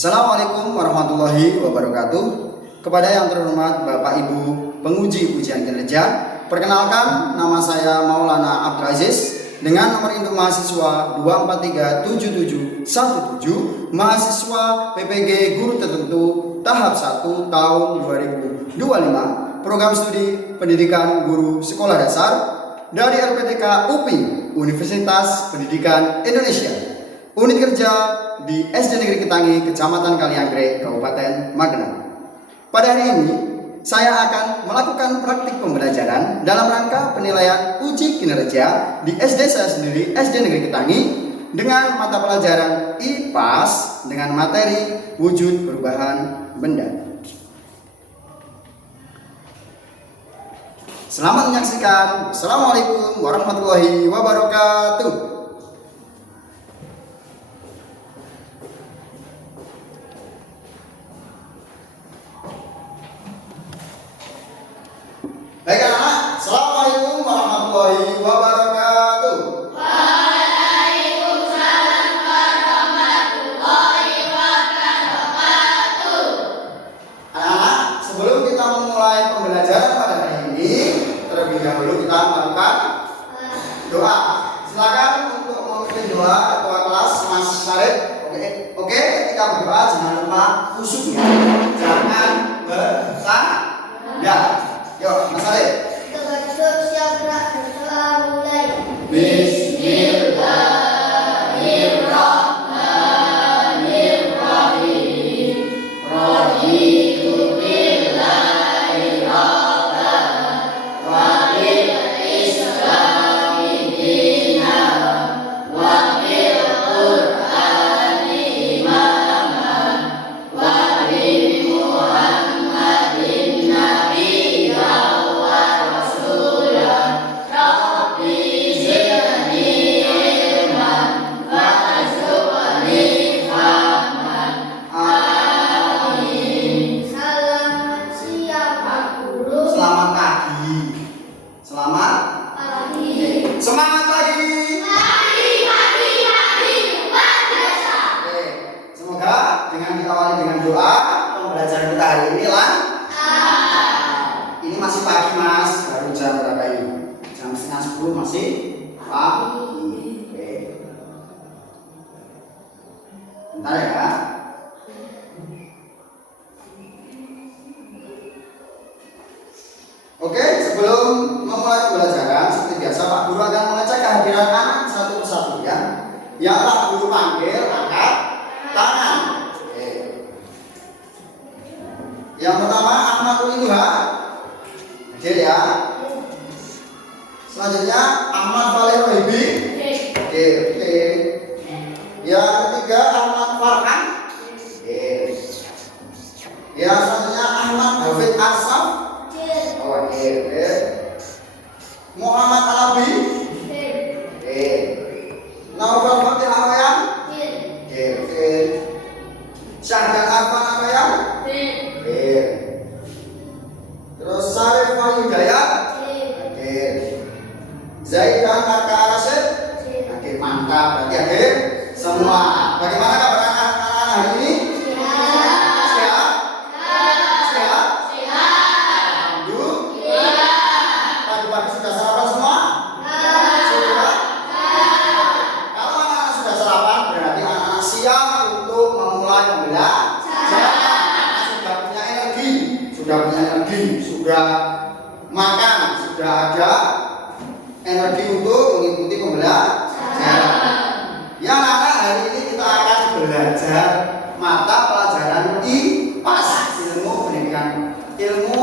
Assalamualaikum warahmatullahi wabarakatuh. Kepada yang terhormat Bapak Ibu penguji ujian kinerja, perkenalkan nama saya Maulana Abdul Aziz dengan nomor induk mahasiswa 2437717, mahasiswa PPG Guru Tertentu tahap 1 tahun 2025, program studi pendidikan guru sekolah dasar dari LPTK UPI Universitas Pendidikan Indonesia. Unit kerja di SD Negeri Ketangi, Kecamatan Kalianggrek, Kabupaten Magelang. Pada hari ini, saya akan melakukan praktik pembelajaran dalam rangka penilaian uji kinerja di SD saya sendiri, SD Negeri Ketangi, dengan mata pelajaran IPAS dengan materi wujud perubahan benda. Selamat menyaksikan. Assalamualaikum warahmatullahi wabarakatuh. Baik anak, Assalamualaikum warahmatullahi wabarakatuh. Waalaikumsalam warahmatullahi wabarakatuh. Anak-anak, sebelum kita memulai pembelajaran pada hari ini, terlebih dahulu kita melakukan doa. Silakan untuk memimpin doa ketua kelas Mas Sarip. Oke, ketika berdoa jangan lupa khusyuk ya. Jangan bercanda. Yuk, Mas Arif. Bismillahirrahmanirrahim. Raditu billahi rabban wa bil islami dinan wa bil qur'ani imaman wa bi Muhammadin nabiyyan wa rasulan. Rabbi zidni ilman warzuqni fahman. Amin. Selamat siang Pak Guru. Selamat pagi. Selamat Pagi. semangat pagi. Pagi. Luar biasa. Oke, semoga dengan diawali dengan doa pembelajaran kita hari ini ini masih pagi Mas, baru jam berapa ini? Jam setengah 10 masih pagi. Oke. Bentar ya. Oke, sebelum memulai pembelajaran seperti biasa Pak Guru akan mengecek kehadiran anak satu persatu ya. Yang Pak Guru panggil angkat tangan. Oke. Yang pertama Ahmad Ulinuha. Hadir ya. Selanjutnya Ahmad Valero Hibi. Oke. Yang ketiga Ahmad Farhan. Oke. Yang selanjutnya Ahmad Hafid Arsaf. Oke. Muhammad Alabi. Oke. Naufal Fatih Awayan. Oke. Syahdan Arfan Awayan. Oke. Terus Sarif Wahyudaya. Oke. Zaidan Aka Rasid. Oke, mantap. Berarti hadir semua. Bagaimana kabar anak-anak hari ini? Sehat? Sehat? Alhamdulillah. Pagi-pagi sudah sarapan semua? Sudah? Kalau anak-anak sudah sarapan, berarti anak-anak siap untuk memulai pembelajaran. Anak sudah punya energi, sudah makan, sudah ada energi untuk mengikuti pembelajaran. Yang anak hari ini kita akan belajar mata pelajaran IPAS, ilmu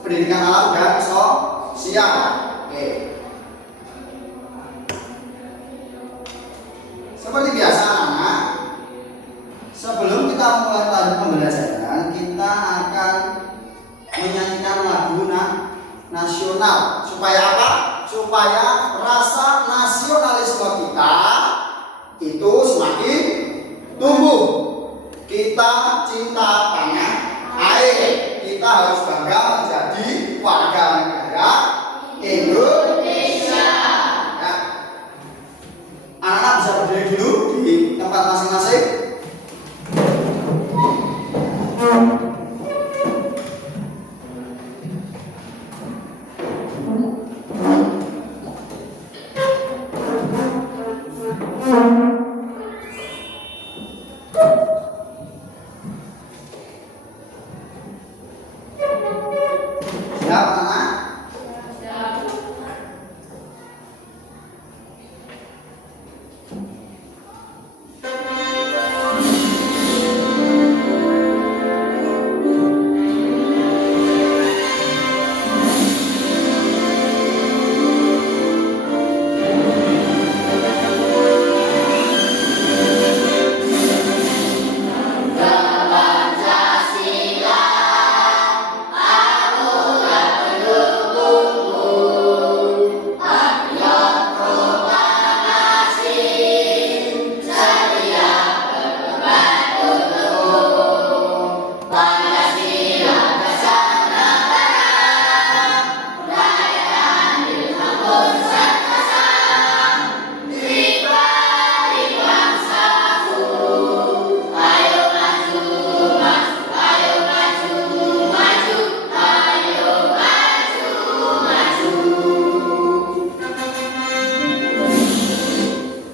pendidikan alam dan sosial. Oke. Seperti biasa anak, sebelum kita memulai pembelajaran, kita akan menyanyikan lagu nasional. Supaya apa? Supaya rasa nasionalisme kita itu semakin tumbuh. Kita cinta tanah air. Kita harus bangga menjadi warga negara Indonesia. Ya. Anak-anak bisa berdiri dulu di tempat masing-masing. Siap anak?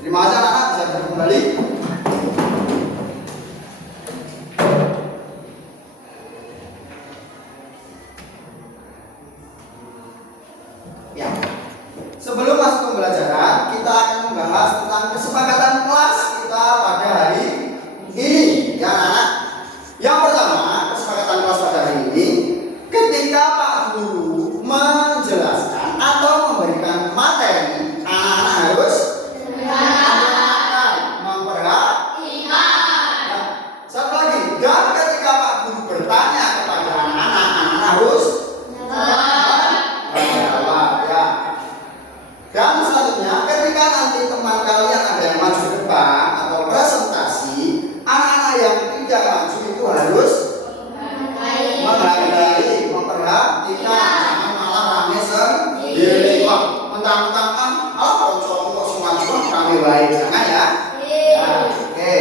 Terima kasih anak-anak, bisa duduk kembali. Ya, sebelum masuk pembelajaran, kita akan membahas tentang kesepakatan kelas kita pada hari ini, ya anak-anak. Yang pertama, kesepakatan kelas pada hari ini, ketika Pak Guru menjelaskan atau memberikan materi, anak-anak harus memperhatikan. Satu lagi, dan ketika Pak Guru bertanya kepada anak-anak, anak-anak harus menjawab, ya. Dan selanjutnya, ketika nanti teman kalian ada yang maju ke depan atau presentasi, anak-anak yang tidak maju itu harus menghargai, memperhatikan, jangan malah rame sendiri. Wah, mentang-mentang kan, kalau cowok kok semua cuma rame baik, jangan ya. Nah, oke.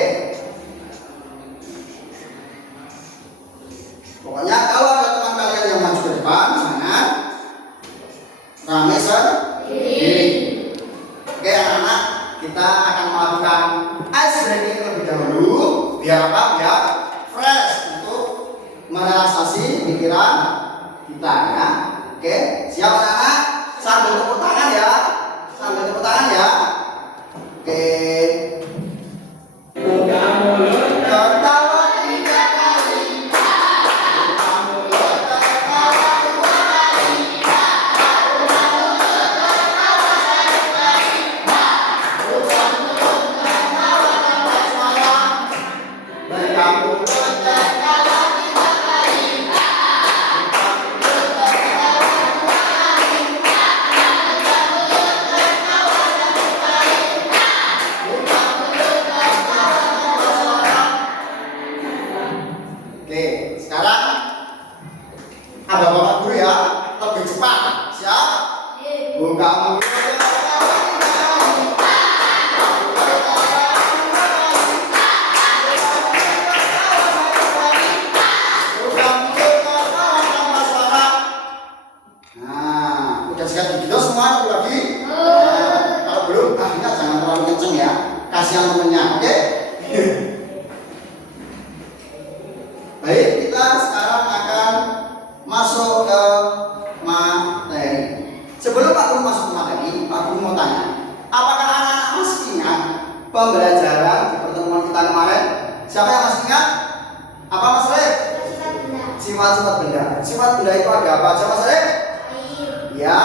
Pokoknya kalau ada teman kalian yang maju ke depan, jangan rame sendiri. Oke anak-anak, kita akan melakukan ice breaking terlebih dahulu. Biar apa? Biar fresh untuk merelaksasi pikiran kita ya. Oke, siap anak-anak? Sambil tepuk tangan ya. Sambil tepuk tangan ya. Oke. Buka mulut, tertawa 3 kali. Buka mulut, tertawa 2 kali. Buka mulut, tertawa 1 kali. Buka mulut, tertawa tanpa suara. Buka mulut, tertawa 3 kali. Buka mulut, tertawa 2 kali. Buka mulut, tertawa 1 kali. Buka mulut, tertawa tanpa suara. Oke, sekarang ada Bapak Guru ya, lebih cepat. Siap? Buka mulut, tertawa 3 kali. Buka mulut, tertawa tanpa suara. Nah, udah siap video semua lagi? Kalau belum, ingat jangan terlalu kenceng ya. Kasihan temennya, oke? Baik, kita sekarang akan masuk ke materi. Sebelum Pak Guru masuk ke materi, Pak Guru mau tanya, apakah anak-anak masih ingat pembelajaran di pertemuan kita kemarin? Siapa yang masih ingat? Apa Mas Rep? Sifat-sifat benda. Sifat benda itu ada apa aja Mas Rep? Ya,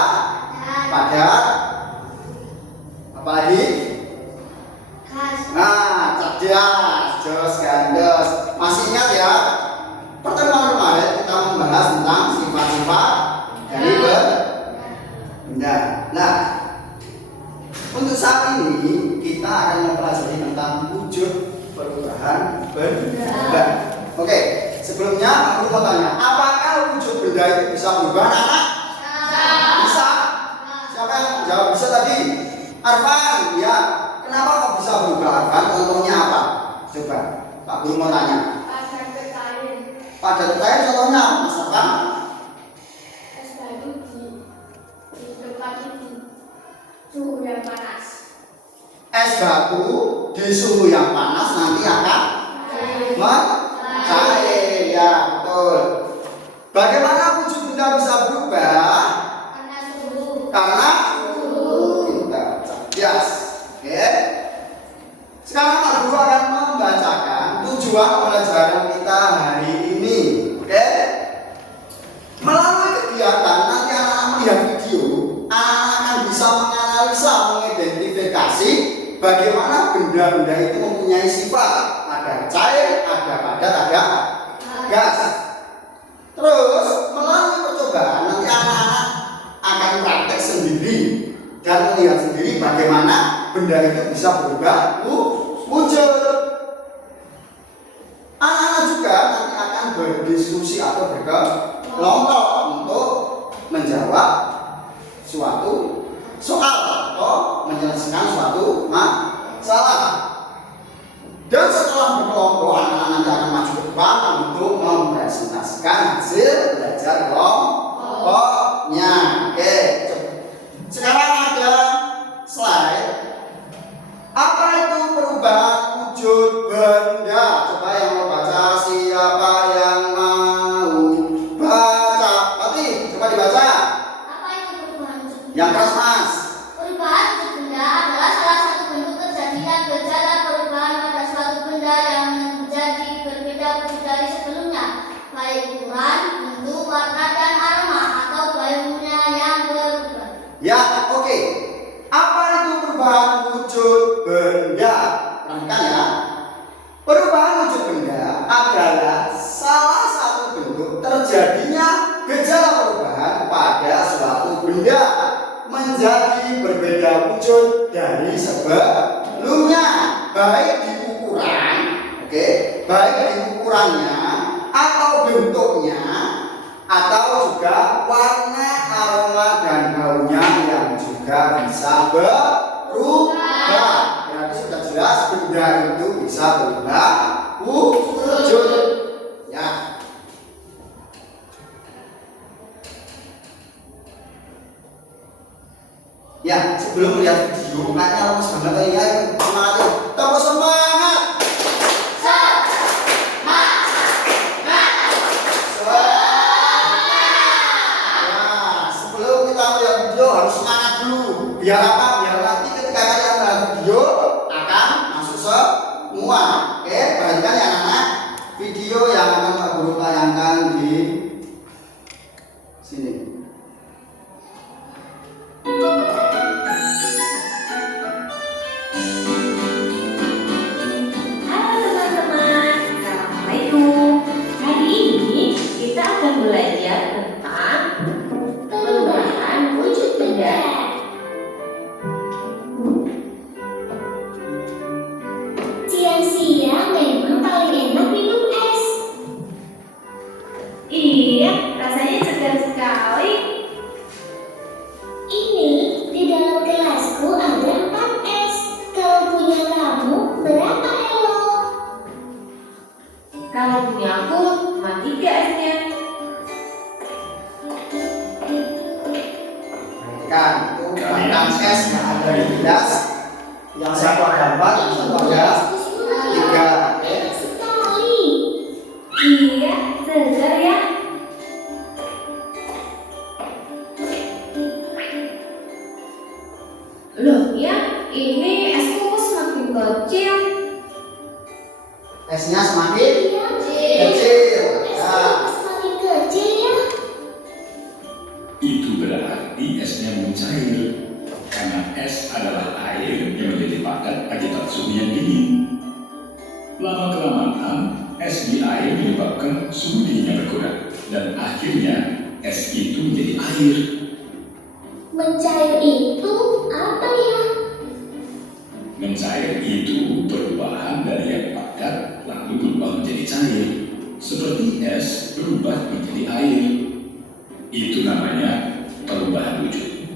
padat. Apa lagi? Nah, cerdas, jos, gandos. Masih ingat ya? Pertemuan kemarin kita membahas tentang sifat-sifat dari benda. Nah, untuk saat ini kita akan mempelajari tentang wujud perubahan benda. Oke, sebelumnya aku mau tanya, apakah wujud benda itu bisa berubah, anak-anak? Bisa. Siapa yang jawab bisa tadi? Arfan, ya. Kenapa kok bisa berubah, Arfan? Contohnya apa? Coba, Pak Guru mau tanya. Pada detail contohnya, Mas Arfan? Suhu yang panas. Es batu di suhu yang panas nanti akan mencair. Ya, betul. Bagaimana wujud benda bisa berubah? Karena suhu. Karena kita cerdas. Oke. Sekarang Pak Guru akan membacakan tujuan pelajaran kita hari ini. Oke. Melalui kegiatan nanti anak-anak melihat video, anak-anak akan bisa menganalisa, mengidentifikasi bagaimana benda-benda itu mempunyai sifat. Ada cair, ada padat, ada gas. Terus melalui percobaan nanti anak-anak akan praktek sendiri dan melihat sendiri bagaimana benda itu bisa berubah wujud. Anak-anak juga nanti akan berdiskusi atau berkelompok untuk menjawab suatu soal atau menyelesaikan suatu masalah. Dan setelah berkelompok, anak-anak nanti akan maju ke depan untuk mempresentasikan hasil belajar kelompoknya. Oke, sekarang ada slide. Apa itu perubahan wujud benda? Coba yang mau baca, siapa yang mau baca? Nanti coba dibaca. Apa itu perubahan wujud benda? Yang keras mas. Perubahan wujud benda adalah salah satu bentuk terjadinya gejala perubahan pada suatu benda yang menjadi berbeda wujud dari sebelumnya, baik ukuran, bentuk, warna, dan aroma atau baunya yang berubah. Ya, oke. Apa itu perubahan wujud benda? Perhatikan ya. Perubahan wujud benda adalah salah satu bentuk terjadinya gejala perubahan pada suatu benda menjadi berbeda wujud dari sebelumnya, baik di ukuran, oke, baik di ukurannya atau bentuknya, atau juga warna, aroma, dan baunya yang juga bisa berubah. Berarti sudah jelas benda itu bisa berubah wujud. Ya. Ya, sebelum lihat video, kayaknya lemes banget ya. Semangat ya. Tambah semangat. Harus semangat dulu. Biar apa? Biar nanti ketika kalian melihat video akan masuk semua. Oke, perhatikan ya anak-anak. Video yang akan Pak Guru tayangkan di sini. Halo teman-teman, Assalamualaikum. Hari ini kita akan belajar tentang perubahan wujud benda. Siang-siang memang paling enak minum es. Iya, rasanya segar sekali. Ini di dalam kelasku ada 4 es. Kalau punya kamu berapa Elo? Kalau punya aku, cuma 3 esnya. Perhatikan, itu batang es yang ada di gelas. Yang satu ada 4, yang satu ada 3. Oke. Sekali. Iya, segar ya. Loh ya, ini esku kok semakin kecil. Esnya semakin Kecil. kecil. Ya. Semakin kecil ya. Itu berarti esnya mencair. Karena es adalah air yang menjadi padat akibat suhu yang dingin. Lama-kelamaan, es di air menyebabkan suhu dinginnya berkurang. Dan akhirnya, es itu menjadi air. Mencair itu apa ya? Mencair itu perubahan dari yang padat lalu berubah menjadi cair. Seperti es berubah menjadi air. Itu namanya perubahan wujud.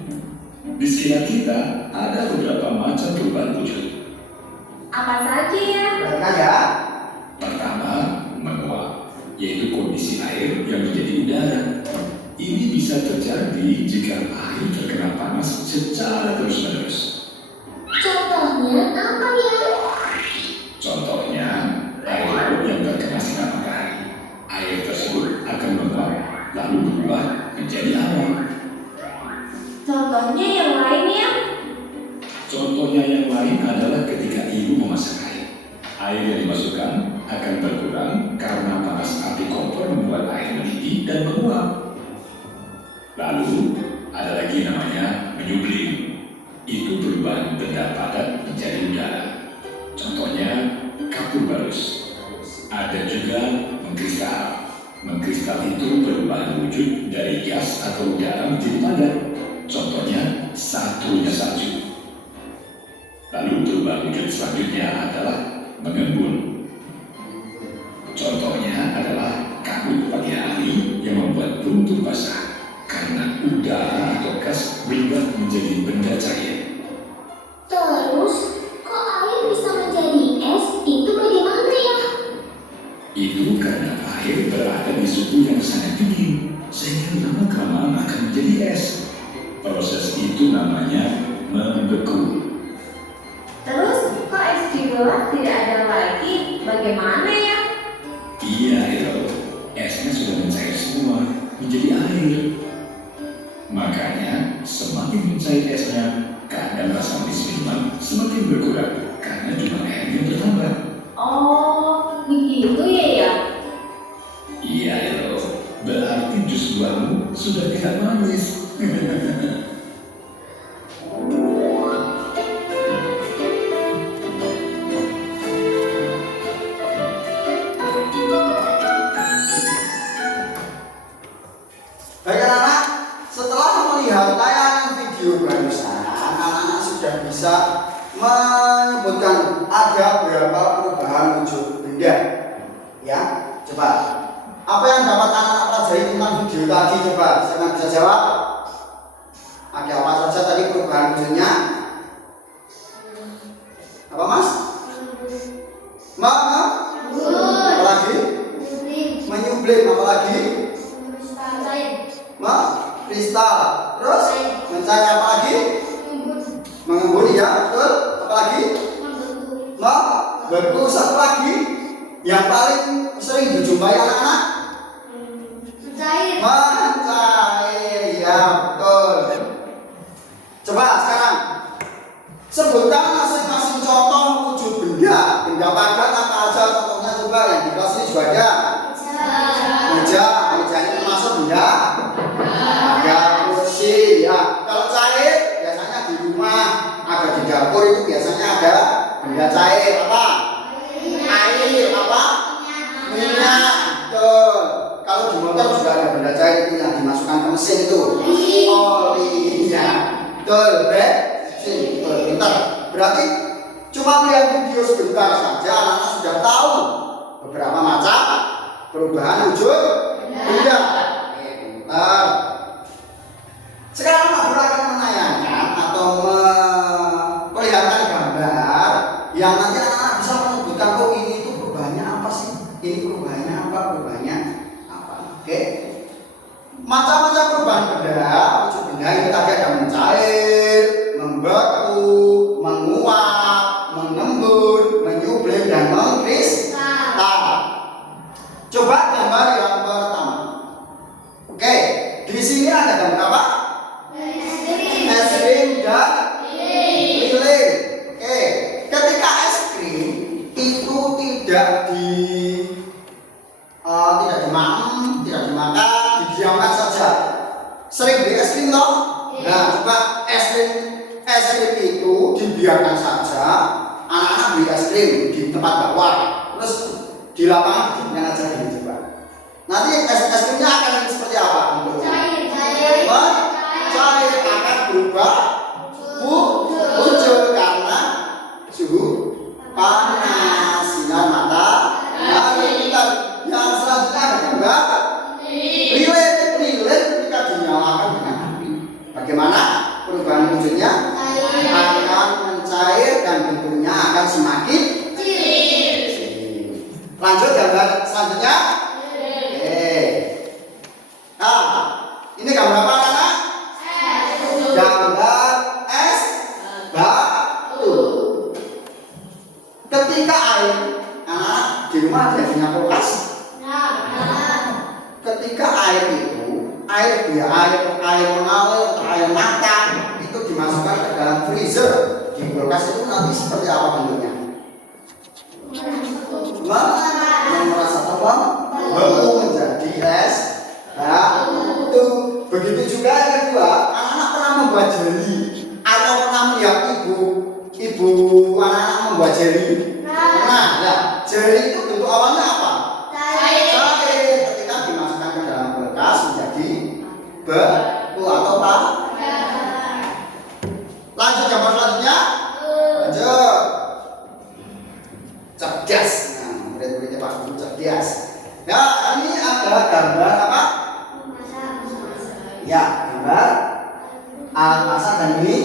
Di sekitar kita ada beberapa macam perubahan wujud. Apa saja ya? Perhatikan ya. Pertama, menguap, yaitu kondisi air yang menjadi udara. Ini bisa terjadi jika air terkena panas secara terus-menerus. Contohnya apa ya? Contohnya, air laut yang lalu berubah menjadi awan. Contohnya yang lainnya? Contohnya yang lain adalah ketika ibu memasak air. Air yang dimasukkan akan berkurang karena panas api kompor membuat air mendidih dan menguap. Lalu ada lagi namanya menyublim. Itu perubahan benda padat menjadi udara. Contohnya kapur barus. Ada juga mengkristal. Mengkristal itu perubahan wujud dari gas atau udara menjadi padat. Contohnya saat turunnya salju. Lalu perubahan wujud selanjutnya adalah mengembun. Contohnya adalah kabut pagi hari yang membuat runtuh basah karena udara atau gas berubah menjadi benda cair. Terus, kok air bisa menjadi es? Itu bagaimana ya? Itu karena air berada di suhu yang sangat dingin, sehingga lama-kelamaan akan menjadi es. Proses itu namanya membeku. Terus kok es di bawah tidak ada lagi? Bagaimana ya? Iya, Elo. Esnya sudah mencair semua, menjadi air. Makanya, semakin mencair esnya, kadar rasa manis minuman semakin berkurang karena jumlah airnya bertambah. Oh, begitu ya? Iya, Elo. Berarti jus buahmu sudah tidak manis. Baik anak-anak, setelah melihat tayangan video barusan, anak-anak sudah bisa menyebutkan ada berapa perubahan wujud benda. Ya, coba. Apa yang dapat anak-anak pelajari tentang video tadi? Coba, siapa yang bisa jawab? Ada apa saja tadi perubahan wujudnya? Apa Mas? Apa lagi? Menyublim, apa lagi? Kristal. Terus mencair apa lagi? Mengembun, ya betul. Apa lagi? Membeku. Satu lagi yang paling sering dijumpai anak-anak? Mencair, ya betul. Coba sekarang sebutkan masing-masing contoh wujud benda. Benda padat apa aja contohnya, coba yang di kelas ini juga ada. Meja ini termasuk benda. Ada kursi, ya. Kalau cair biasanya di rumah, ada di dapur itu biasanya ada benda cair apa? Air apa? Minyak. Betul. Kalau di motor juga ada benda cair itu yang dimasukkan ke mesin itu. Oli. Ya. Betul, bensin. Betul, pintar. Berarti cuma melihat video sebentar saja anak-anak sudah tahu beberapa macam perubahan wujud benda. Pintar. Sekarang Pak Guru akan menayangkan atau memperlihatkan gambar yang nanti anak-anak bisa menyebutkan, oh ini itu perubahannya apa sih? Ini perubahannya apa? Perubahannya apa? Oke. Macam-macam perubahan benda, wujud benda itu tadi ada mencair, membeku, menguap, mengembun, menyublim, dan mengkristal. Coba gambar yang pertama. Oke, di sini ada gambar apa? Es krim dan lilin. Oke, ketika es krim itu tidak dimakan, didiamkan saja. Sering beli es krim loh. Nah, coba es krim itu dibiarkan saja. Anak-anak beli es krim di tempat bawah, terus di lapangan didiamkan aja gini coba. Nanti es krimnya akan seperti apa bentuknya? Cair akan berubah wujud karena suhu panas, sinar matahari. Yang selanjutnya ada gambar lilin ketika dinyalakan dengan api. Bagaimana perubahan wujudnya? Akan mencair dan bentuknya akan semakin kecil. Lanjut gambar selanjutnya. Oke. Nah, ini gambar apa anak? Gambar es batu. Ketika air, anak di rumah ada yang punya kulkas. Ketika air itu air mengalir atau air mata itu dimasukkan ke dalam freezer di kulkas itu nanti seperti apa bentuknya? Memeras atau membeku menjadi es batu. Begitu juga yang kedua, anak-anak pernah membuat jeli atau pernah melihat ibu anak-anak membuat jeli. Nah, jeli itu bentuk awalnya apa? Cair. Ketika dimasukkan ke dalam kulkas menjadi beku atau apa? Lanjut gambar selanjutnya. Lanjut. Cerdas. Nah, murid-muridnya Pak Guru cerdas. Ya, ini ada gambar apa? Ya, gambar alat masak dan ini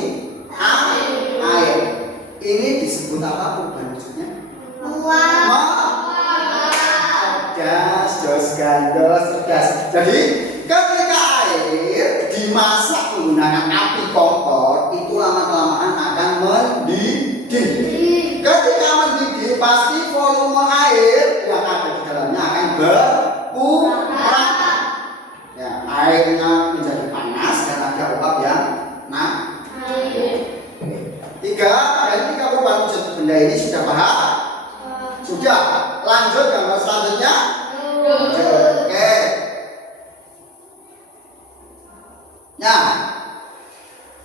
air. Ini disebut apa perubahan maksudnya? Cerdas. Jadi ketika air dimasak menggunakan api kompor itu lama-kelamaan akan mendidih. Ketika mendidih pasti volume air yang ada di dalamnya akan berkurang. Ya, airnya menjadi panas dan ada uap yang tiga perubahan wujud benda ini sudah paham? Sudah. Lanjut gambar selanjutnya. Oke. Nah,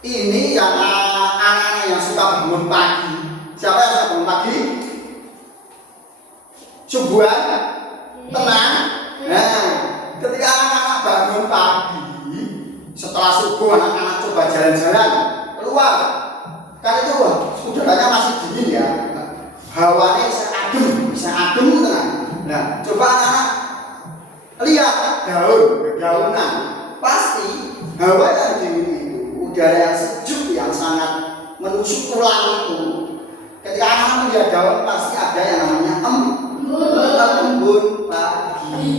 ini yang anak-anak yang suka bangun pagi. Siapa yang suka bangun pagi? Subuhan, tenang. Nah, ketika anak-anak bangun pagi, setelah subuh anak-anak coba jalan-jalan keluar. Kan itu udaranya masih dingin ya, hawanya bisa adem tenang. Nah, coba anak-anak lihat dedaunan, pasti hawa yang dingin itu, udara yang sejuk yang sangat menusuk tulang itu. Ketika anak-anak melihat daun pasti ada yang namanya embun pagi.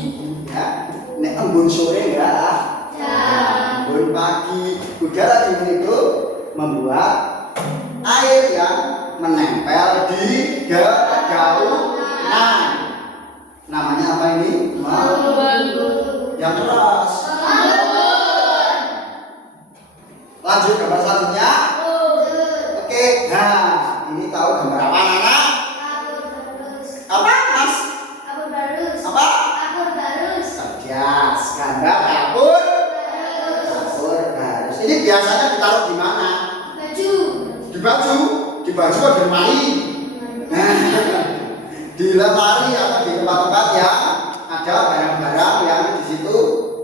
Ya, nek embun sore enggak? Embun pagi. Udara dingin itu membuat air yang menempel di dedaunan. Namanya apa ini? Yang keras. Lanjut gambar selanjutnya. Oke. Nah, ini tahu gambar apa anak-anak? Apa mas? Apa? Cerdas. Gambar kapur barus. Ini biasanya ditaruh di mana? Di baju atau di lemari? Di lemari atau di tempat-tempat yang ada barang-barang yang di situ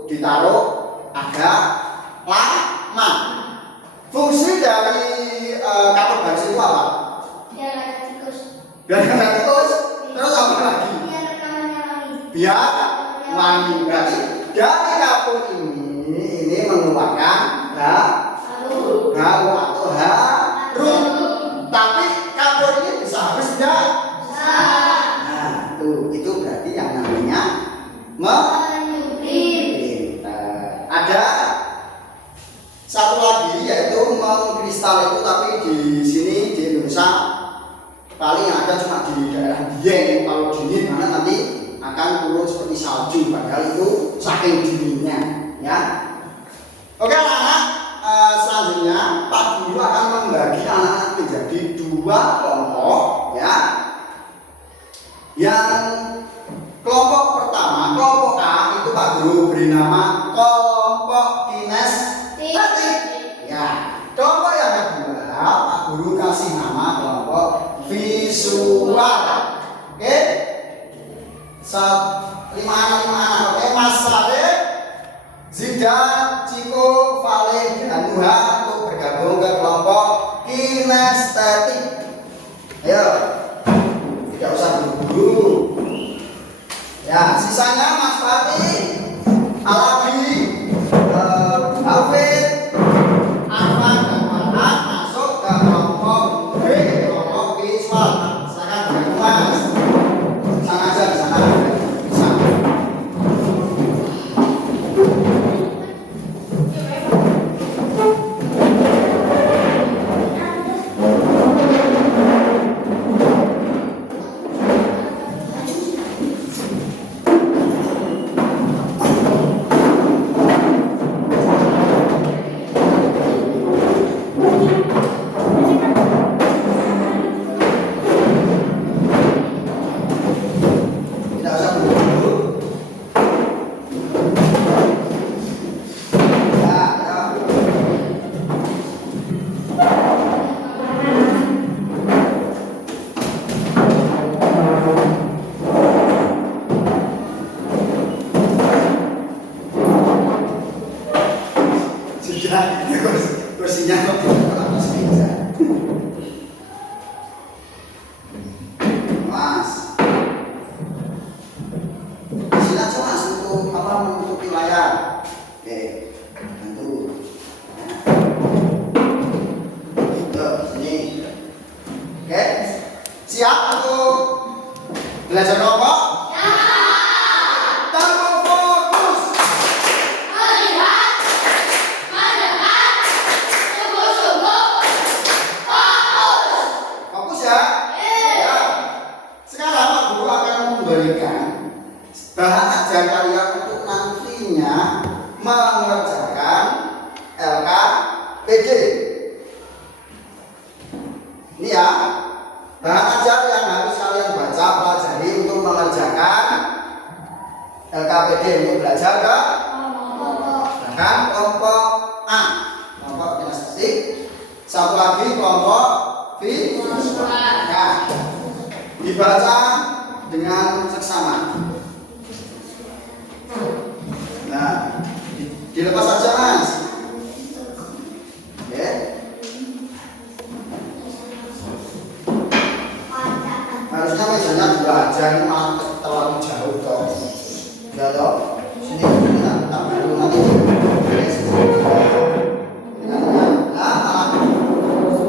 ditaruh agak lama. Fungsi dari kapur barus itu apa? Biar kena tikus. Terus apa lagi? Biar wangi. Berarti dari kapur ini mengeluarkan bau atau harum. Tapi kapur ini bisa habis enggak? Nah, itu berarti yang namanya ada satu lagi yaitu mengkristal itu, tapi di sini di Indonesia paling yang ada cuma di daerah Dieng. Kalau dingin mana nanti akan turun seperti salju, padahal itu saking dinginnya ya. Oke anak-anak, selanjutnya Pak Guru akan membagi anak-anak menjadi dua kelompok ya. Yang kelompok pertama, kelompok A itu Pak Guru beri nama kelompok kinestetik. Ya, kelompok yang kedua Pak Guru kasih nama kelompok visual. Oke, lima anak. Oke, Mas Sade, Zida, Ciko, Vale, dan Nuha untuk bergabung ke kelompok kinestetik. Ayo, tidak usah buru-buru. Ya, sisanya Mas Fatih, Alabi, Hafid, Arfan, dan Farhan masuk ke kelompok B, kelompok visual. Silakan bergabung Mas. Sana aja di sana. Ya, kursinya kok tidak atas meja. Mas, sini aja mas untuk apa menutupi layar. Oke, bantu. Tuh, sini. Oke, siap untuk belajar kelompok? Tanpa fokus. Melihat, mendengar, sungguh-sungguh, fokus. Fokus ya. Ya. Sekarang Pak Guru akan memberikan bahan ajar kalian untuk nantinya mengerjakan LKPD. Ini ya, bahan ajar yang harus kalian baca pelajari untuk mengerjakan LKPD untuk belajar ke bahkan kelompok A, kelompok kinestetik. Satu lagi kelompok B. Nah, dibaca dengan seksama. Nah, dilepas saja mas. Oke. Harusnya mejanya dua aja, ini malah terlalu jauh toh. Ya toh. Sini kita baru nanti.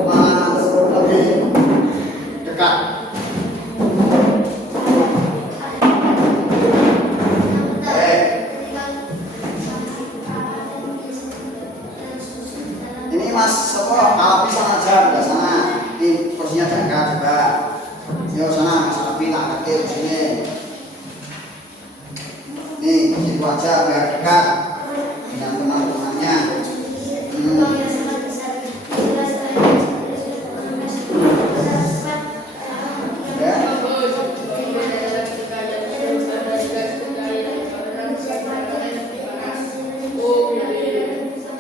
Mas lebih dekat. Ini mas apa bisa aja di sana. Ini kursinya jaga juga. Yo sana mas Abi tak kecil sini. Nih situ aja biar dekat dengan teman-temannya. Ya.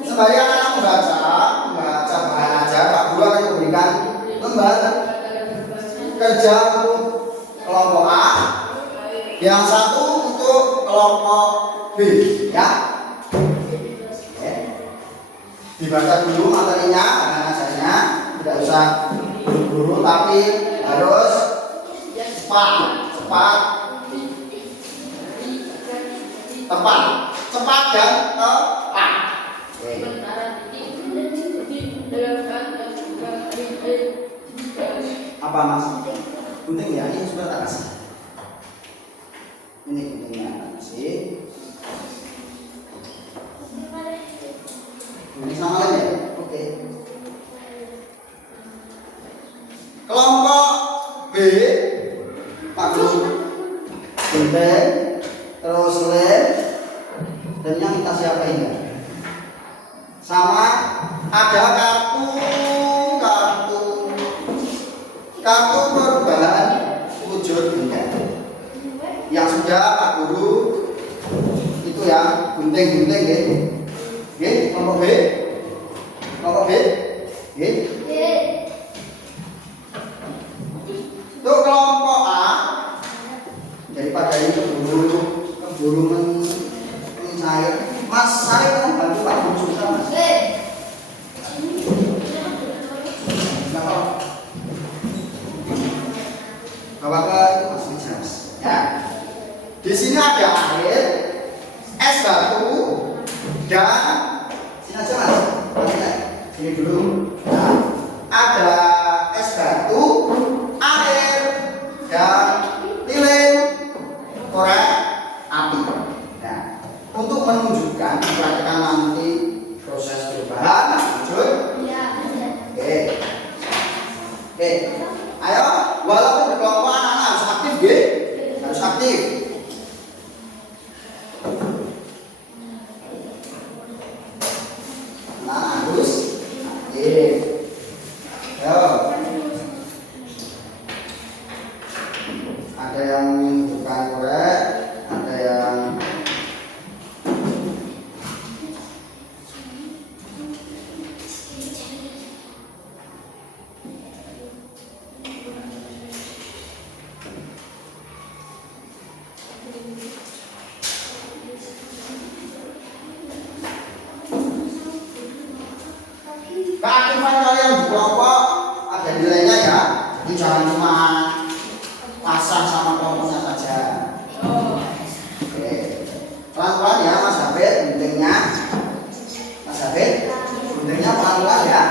Sembari anak membaca bahan ajar, Pak Guru akan memberikan lembar kerja untuk kelompok A, yang satu untuk kelompok B, ya. Oke. Dibaca dulu materinya, bahan ajarnya, tidak usah buru-buru, tapi harus cepat, tepat dan tepat. Oke. Apa mas? Gunting ya, ini sudah tak kasih. Ini guntingnya tak kasih. Ini sama lagi ya? Oke. Kelompok B, Pak Guru gunting, terus lem, dan yang kita siapain ya? Sama ada kartu perubahan wujud benda yang sudah Pak Guru itu ya gunting-gunting gitu. Oke, kelompok B, Untuk kelompok A, daripada ini keburu mencair, Mas saya kan bantu Pak Guru susah mas. Bawa ke Mas Wijaz, ya. Di sini ada air, es batu, dan sini aja mas, sini dulu. Nah, ada es batu, air, dan lilin korek api. Nah, untuk menunjukkan perhatikan nanti proses perubahan lanjut. Oke. Ayo, walaupun berkelompok anak-anak harus aktif, ya? Harus aktif. Nah, harus aktif. Ayo. Ada yang bukan korek, ada yang kalian di kelompok ada nilainya ya. Jadi jangan cuma pasang sama kelompoknya saja. Oke. Pelan-pelan ya Mas David, guntingnya. Mas David, guntingnya pelan-pelan ya.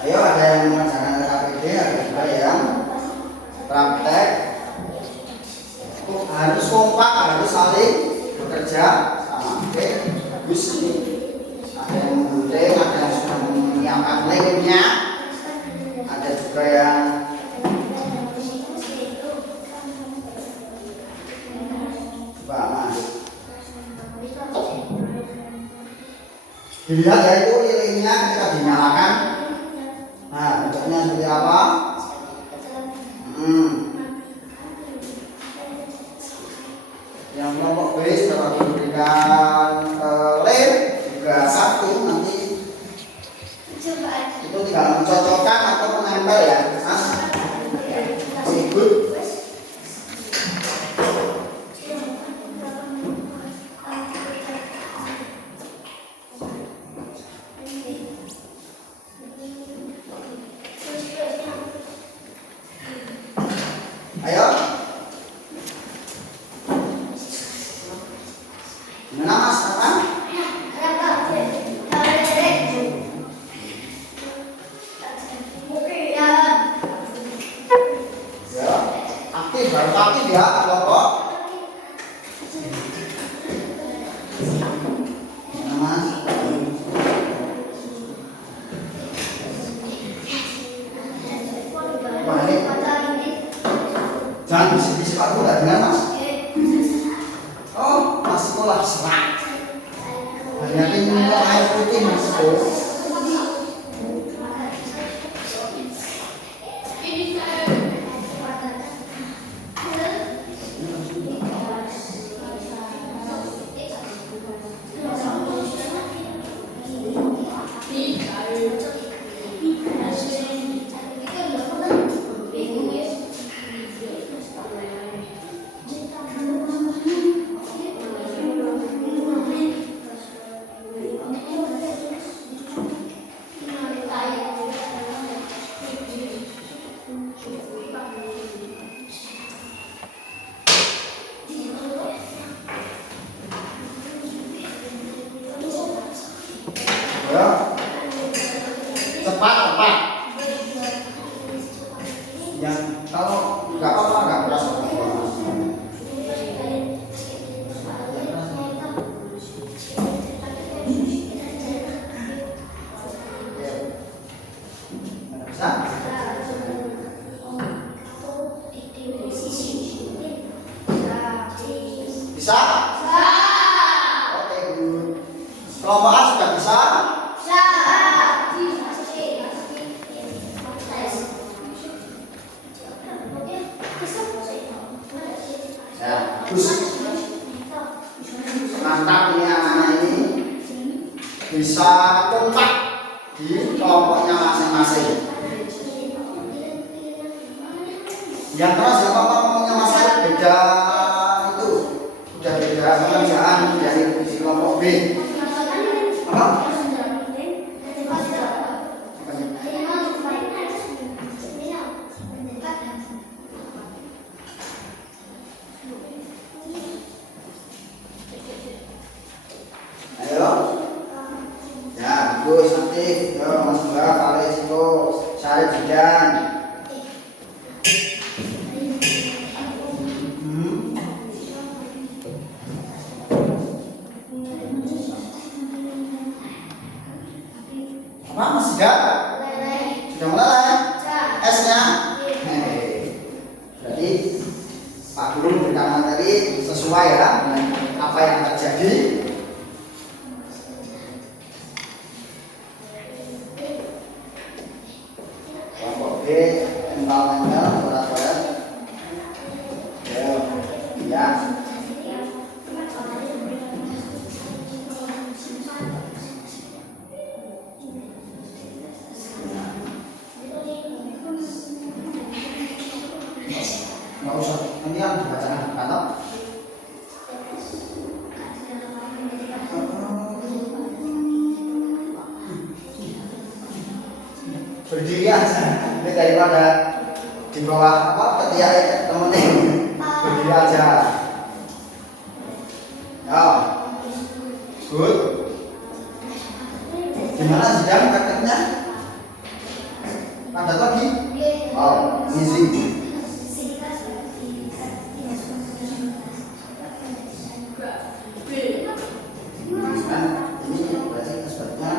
Ayo, ada yang mengerjakan KPD, ada juga yang praktek. Harus kompak, harus saling bekerja sama. Oke, bagus ini. Ada yang menggunting, ada yang sudah menyiapkan lemnya, ada juga yang coba Mas. Dilihat ya itu lilinnya ketika dinyalakan. Nah, bentuknya seperti apa? Yang kelompok B sudah diberikan lem juga satu, nanti itu tinggal mencocokkan atau menempel ya, Mas. Good. Ayo. Gimana Mas? Apa? Ya, aktif, harus aktif ya kelompok. Gimana Mas? Jangan bisik-bisik aku nggak dengar Mas. Oh, Mas sekolah serat. Banyakin minum air putih Mas. Ya. Cepat. Yang kalau nggak apa-apa nggak keras. Bisa? Oke, good. Kelompok A sudah bisa? Ya, bagus. Mantap ini anak-anak ini bisa kompak di kelompoknya masing-masing. Yang keras ya Pak, kelompoknya masing beda itu, udah beda pekerjaan dari kelompok B. Apa? Ayo. Ya, bagus aktif. Yo, Mas Mbak, kalau risiko cari jidan. Apa masih ada? Sudah mulai? S-nya? Jadi Pak Guru memberikan materi sesuai ya dengan apa yang terjadi. Kelompok B mental berat-berat. Ya. berdiri aja. Ini daripada di bawah apa ketiak temennya. Berdiri aja. Ya, good. Gimana sidang prakteknya? Ada lagi? Oh, easy. Ini berarti sebabnya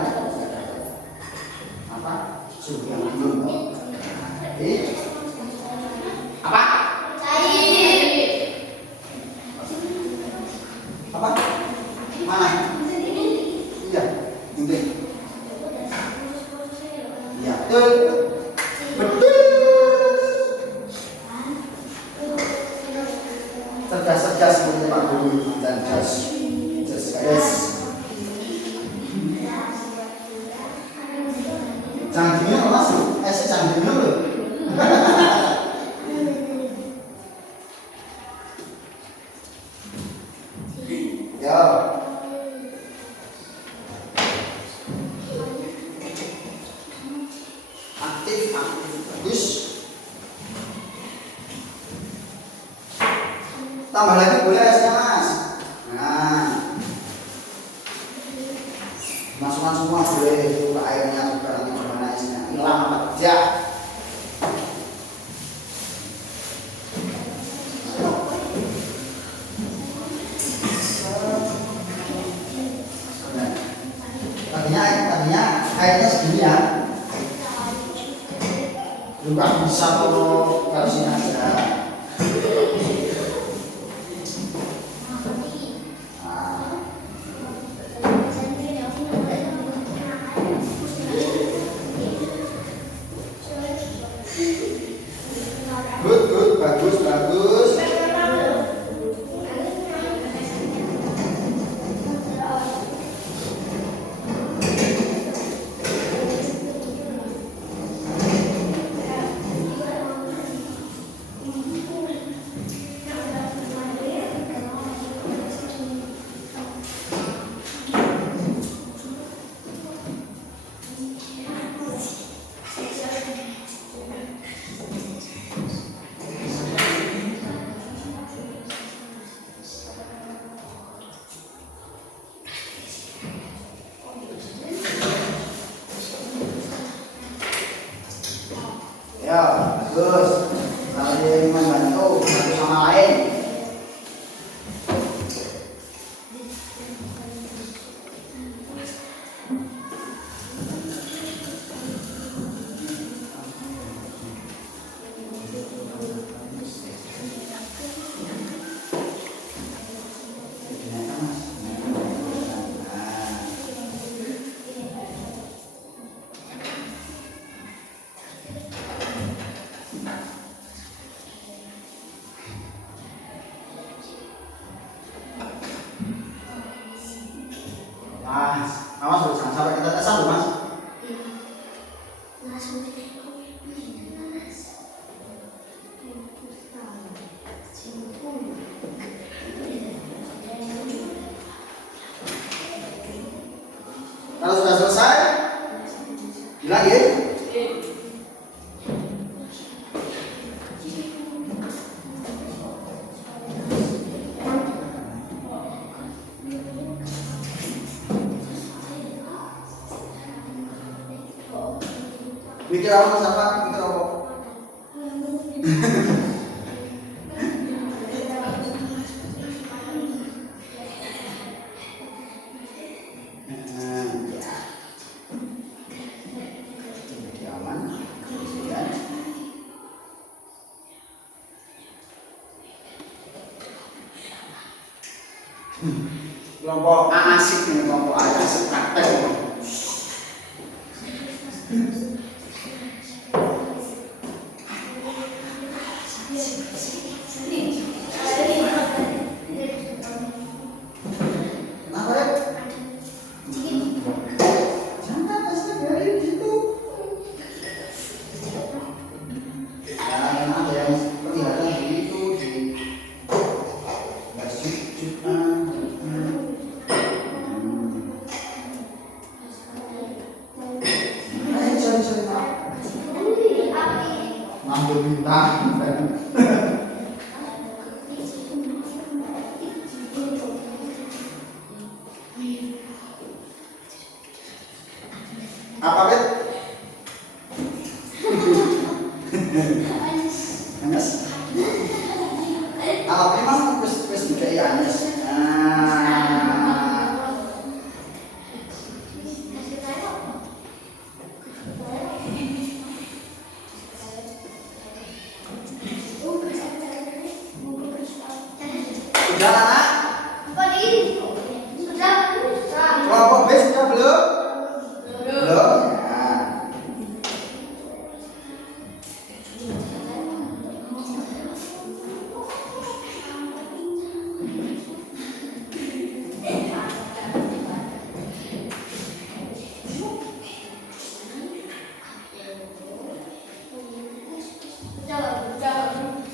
apa? Suhu yang belum. Apa? Apa? Mana? Iya, ini. Iya, betul. Betul. Cerdas-cerdas seperti Pak Guru dan Jas. Guys. Jangan dingin masuk. Jangan dingin dulu. Ya. Aktif. Bagus. Tambah lagi boleh esnya, Mas. Nah. Masukkan semua boleh itu ke airnya juga nanti gimana esnya. Hilang apa kerja. Tadinya airnya segini ya. Juga bisa kalau sini aja. Good, bagus. Ya, bagus. Saling membantu satu sama lain. Mas, awas loh, jangan sampai kita tetesan loh, Mas. Kalau sudah selesai, bilang ya. Mikir apa Mas apa? Mikir apa? Kelompok A asik dengan kelompok A asik praktek. Kenapa ya? Jangan asik dari situ. Jangan ada yang kelihatan begitu di Ambil bintang. Apa Bet? Anes. Ah, memang wis dikai Anes. Sudah anak? Kelompok B sudah belum? Belum.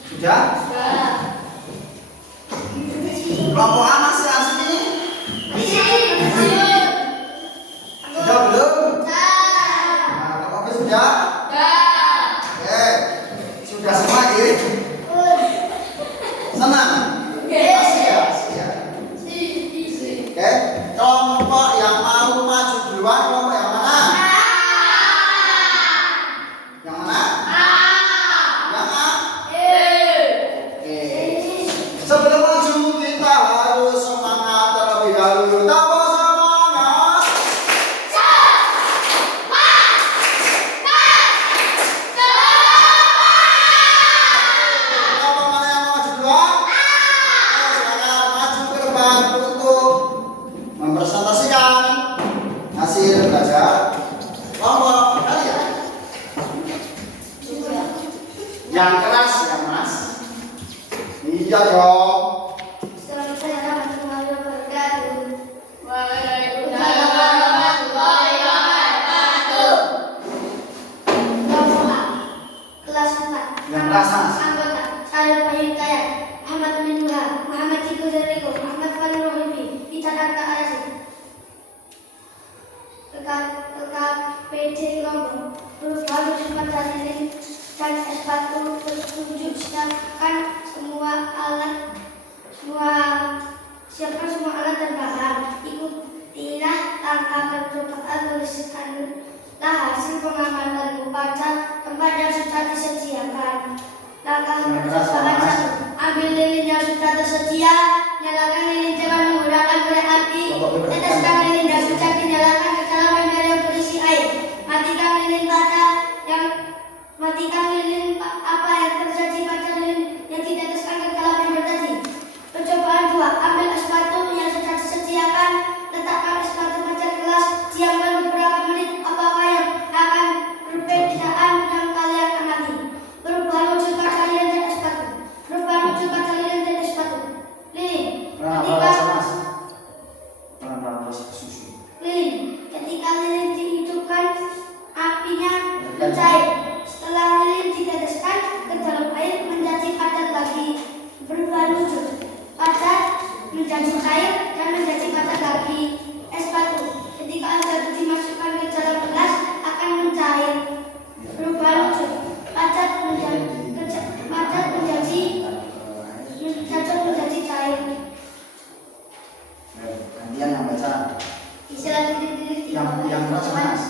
Sudah? Kelompok A masih asik ini? Sudah belum? Nah, kelompok B sudah? Oke. Sudah semua ini? Senang? Masih ya? Oke. Kelompok yang mau maju duluan, kelompok yang mana? Yang mana? Yang A? Oke. Sebelum maju kita harus semangat terlebih dahulu. Tambah semangat. Kelompok mana yang mau maju duluan? Silakan maju ke depan untuk mempresentasikan hasil belajar kelompok kalian. Yang keras ya Mas. Iya dong. Kelas 4. Yang kelas, Mas. Anggota Syarif Hidayat, Ahmad Minullah, Muhammad Ciko Zeriko, Ahmad Fadil Rohimi, Ita Darka Arasi. KPD Lombok, huruf baru sempat dalilin dan S1 bertujuh siapkan semua alat terbahan. Ikutilah langkah percobaan tuliskanlah hasil pengamatan pada tempat yang sudah disediakan. Langkah percobaan 1. Ambil lilin yang sudah tersedia, nyalakan lilin dengan menggunakan korek api. Teteskan lilin yang sudah dinyalakan ke dalam ember yang berisi air. Matikan lilin apa yang terjadi pada lilin yang diteteskan ke dalam ember tadi. Percobaan 2. Ambil es batu yang sudah disediakan, letakkan es batu pada gelas, diamkan beberapa menit. Apakah yang akan perbedaan yang kalian amati? Berubah wujud pada lilin dan es batu. Berubah wujud pada lilin dan es batu. Lilin. Ketika lilin dihidupkan, apinya mencair. Setelah lilin diteteskan ke dalam air, menjadi padat lagi. Berubah wujud. Padat menjadi cair dan menjadi padat lagi. Es batu. Ketika es batu dimasukkan ke dalam gelas, akan mencair. Berubah wujud. Padat menjadi cair. Gantian yang baca. Istilah diri Yang keras Mas.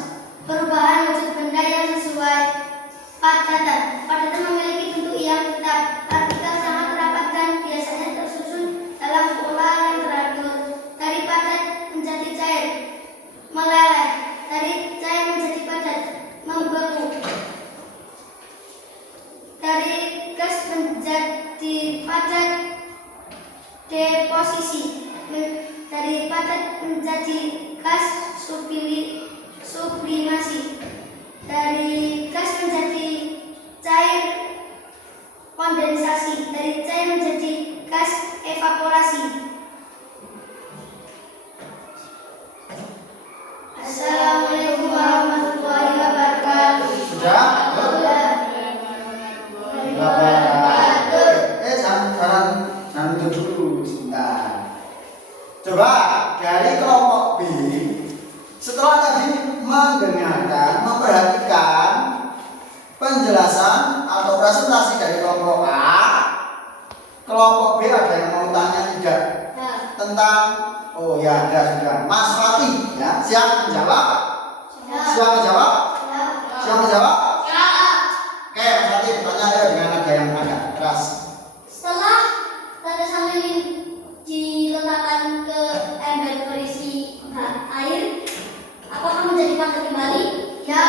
perubahan wujud benda yang sesuai. Padatan memiliki bentuk yang tetap, partikel sangat rapat dan biasanya tersusun dalam pola yang teratur. Dari padat menjadi cair, meleleh. Dari cair menjadi padat, membeku. Dari gas menjadi padat, deposisi. Dari padat menjadi gas, sublimasi. Dari gas menjadi cair, kondensasi. Dari cair menjadi gas, evaporasi. Assalamualaikum warahmatullahi wabarakatuh. Sudah? Jangan duduk dulu sebentar. Coba dari kelompok B, setelah tadi mendengarkan, memperhatikan penjelasan atau presentasi Oh ya, ada sudah. Mas Fatih, ya, siap menjawab? Siap menjawab? Siap menjawab? Oke, Mas Fatih bertanya ya dengan nada yang agak keras. Setelah tanda sambil diletakkan ke ember berisi air, apakah menjadi padat kembali? Ya.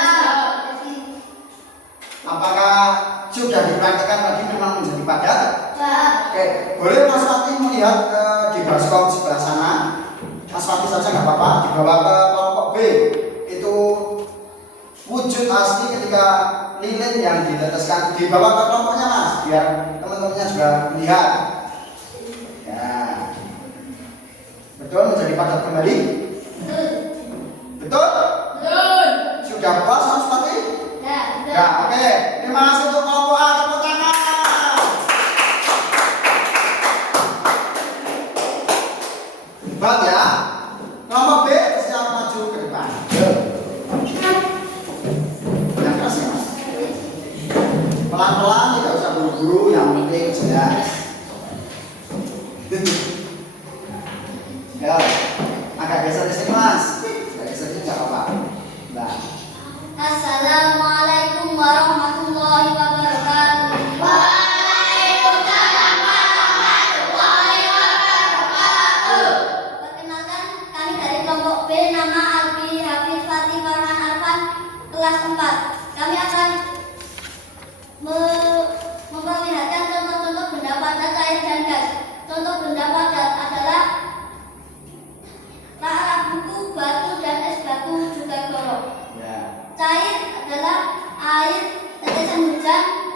Apakah sudah dipraktekkan tadi memang menjadi padat? Ya. Oke, boleh Mas Fatih melihat di baskom sebelah sana. Mas Fatih saja nggak apa-apa, dibawa ke kelompok B. Itu wujud asli ketika lilin yang diteteskan dibawa ke kelompoknya Mas, biar teman-temannya juga melihat. Ya, betul menjadi padat kembali. Betul? Sudah puas Mas Fatih? Ya, oke. Terima kasih untuk kelompok A, tepuk tangan. Hebat ya. Kelompok B siap maju ke depan. Yang keras ya Mas. Pelan-pelan, tidak usah buru-buru, yang penting jelas. Ya, agak geser di sini Mas. Agak geser di sini nggak apa-apa. Nah. Assalamualaikum warahmatullahi wabarakatuh. Waalaikumsalam warahmatullahi wabarakatuh. Perkenalkan, kami dari kelompok B, nama Alfi Hafiz Fatih Farhan Arfan, kelas 4. Kami akan memperlihatkan contoh-contoh benda padat, cair, dan gas. Contoh benda padat adalah rak buku, batu, dan es batu, juga golok. Cair adalah air, tetesan hujan,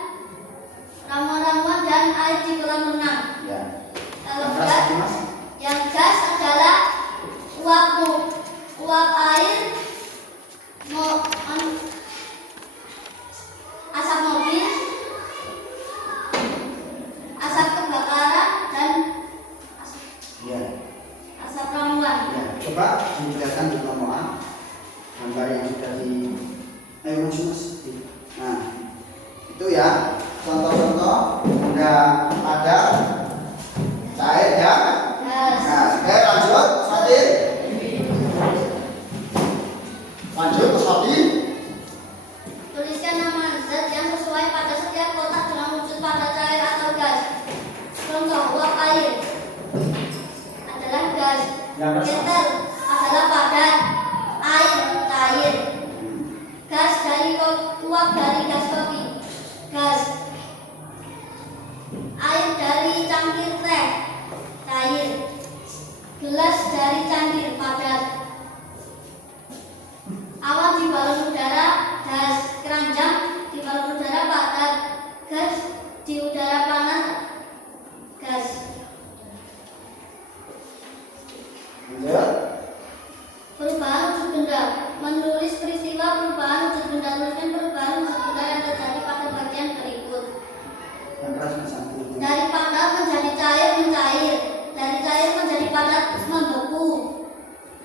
ramuan-ramuan, dan air di kolam renang. Ya. Kalau yang gas adalah uap air, asap mobil, asap kebakaran, dan asap ramuan. Ya. Coba dijelaskan di kelompok A gambar yang sudah di maju Mas. Nah, itu ya contoh-contoh benda padat, cair ya. Nah, oke lanjut Mas Fatih. Lanjut Mas Fatih. Tuliskan nama zat yang sesuai pada setiap kotak dalam wujud padat, cair, atau gas. Contoh, uap air adalah gas, ketel adalah padat, air cair, gas dari uap dari gas kopi, gas, air dari cangkir teh, cair, gelas dari cangkir padat, awan di balon udara, gas, keranjang di balon udara padat, gas di udara panas, gas. Lanjut. Perubahan wujud benda. Menulis peristiwa perubahan wujud benda. Tuliskan perubahan wujud benda yang terjadi pada bagian berikut. Yang keras Mas Fatih. Dari padat menjadi cair, mencair. Dari cair menjadi padat, membeku.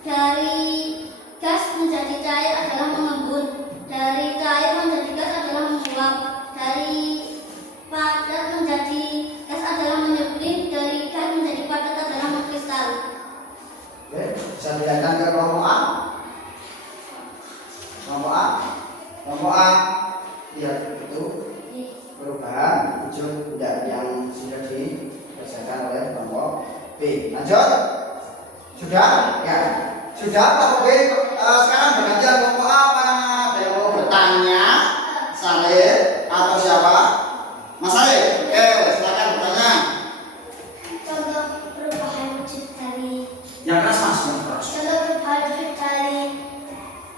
Dari gas menjadi cair adalah mengembun. Dari cair menjadi gas adalah menguap. Dari padat menjadi gas adalah menyemprit. Dari gas menjadi padat adalah mengkristal. Oke, bisa dilihatkan ke kelompok A. Kelompok A. Kelompok A. Lihat itu perubahan wujud benda yang sudah dikerjakan oleh kelompok B. Lanjut. Sudah? Ya. Sudah kelompok B. Sekarang bergantian kelompok A. Ada yang mau bertanya? Saleh atau siapa? Mas Saleh. Oke, silakan bertanya. Contoh perubahan wujud dari Yang keras Mas, yang keras. contoh perubahan wujud dari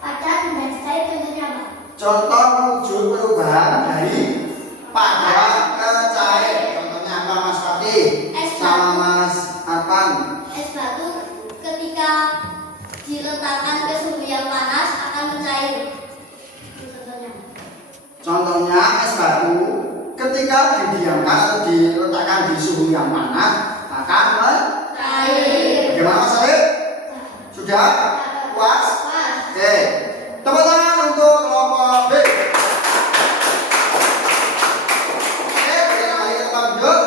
padat dan cair contohnya apa? Contoh wujud perubahan dari padat ke cair. Contohnya apa Mas Fatih? Sama Mas Arfan. Es batu ketika diletakkan ke suhu yang panas akan mencair. Itu contohnya. Contohnya es batu ketika didiamkan atau diletakkan di suhu yang panas akan Cair. Bagaimana Mas Saleh? Sudah? Puas? Oke. Tepuk tangan untuk kelompok B. Oke, kita kembali ke tempat duduk.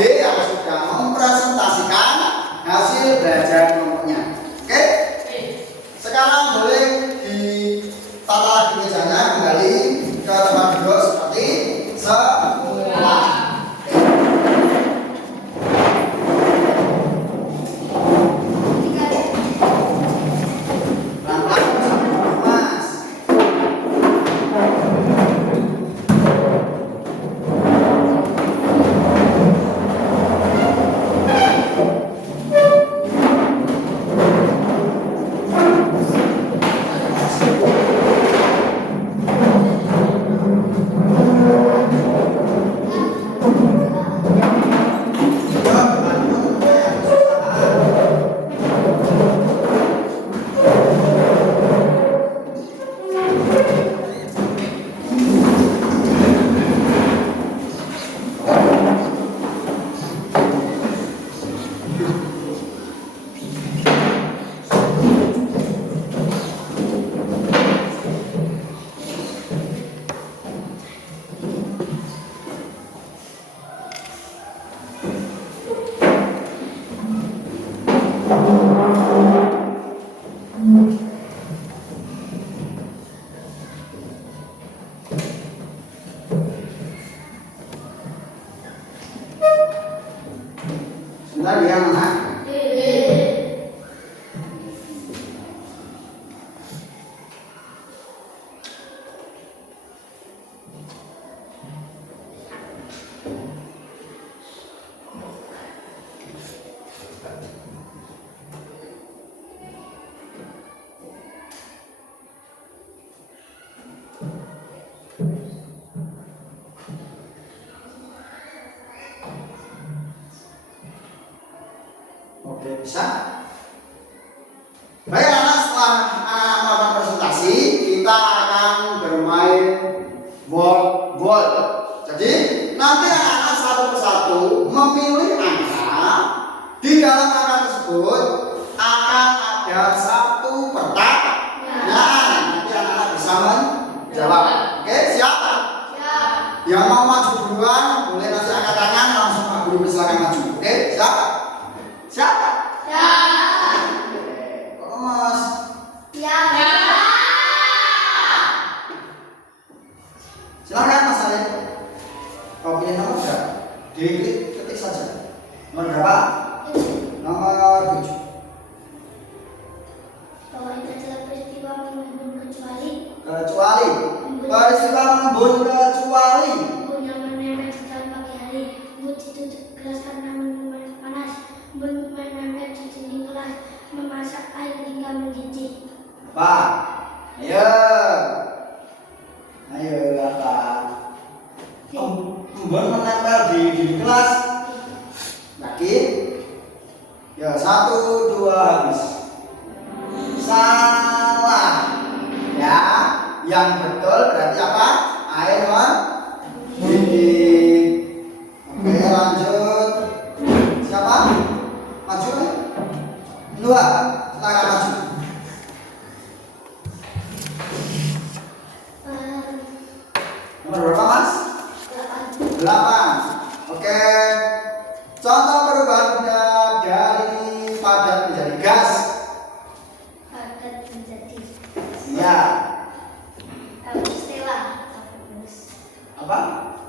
yang sudah mempresentasikan hasil belajar kelompoknya. Oke? Sekarang boleh ditata lagi mejanya kembali ke tempat duduk seperti semula. Sebentar ya anak. Oke, bisa? Baik anak, setelah anak melakukan presentasi, kita akan bermain board. Jadi nanti anak-anak satu persatu memilih angka. Di dalam angka tersebut akan ada satu pertanyaan. Nanti anak-anak bisa menjawab. Oke, siap? Yang mau maju duluan boleh nanti angkat tangan, langsung Pak Guru silakan maju. Oke, siap? Siapa? Kok Mas? Silakan Mas Alif. Kau pilih nomor berapa? Ketik saja. Nomor berapa? Nomor 7. Bahwa itu adalah peristiwa mengembun kecuali Peristiwa mengembun kecuali embun yang menempel di dalam pagi hari. Embun ditutup gelas karena minuman panas. Embun menempel di dinding kelas, memasak air hingga mendidih. apa? Ayo apa? Embun menempel di kelas. Yakin? Ya, 1, 2 habis. Salah. Ya, yang betul berarti apa? Air mendidih. Oke, lanjut. Siapa? Maju nih. 2. Silakan maju. Nomor berapa, Mas? 8. Oke. Contoh perubahan benda dari padat menjadi gas. Padat menjadi Ya. Stella. Apa?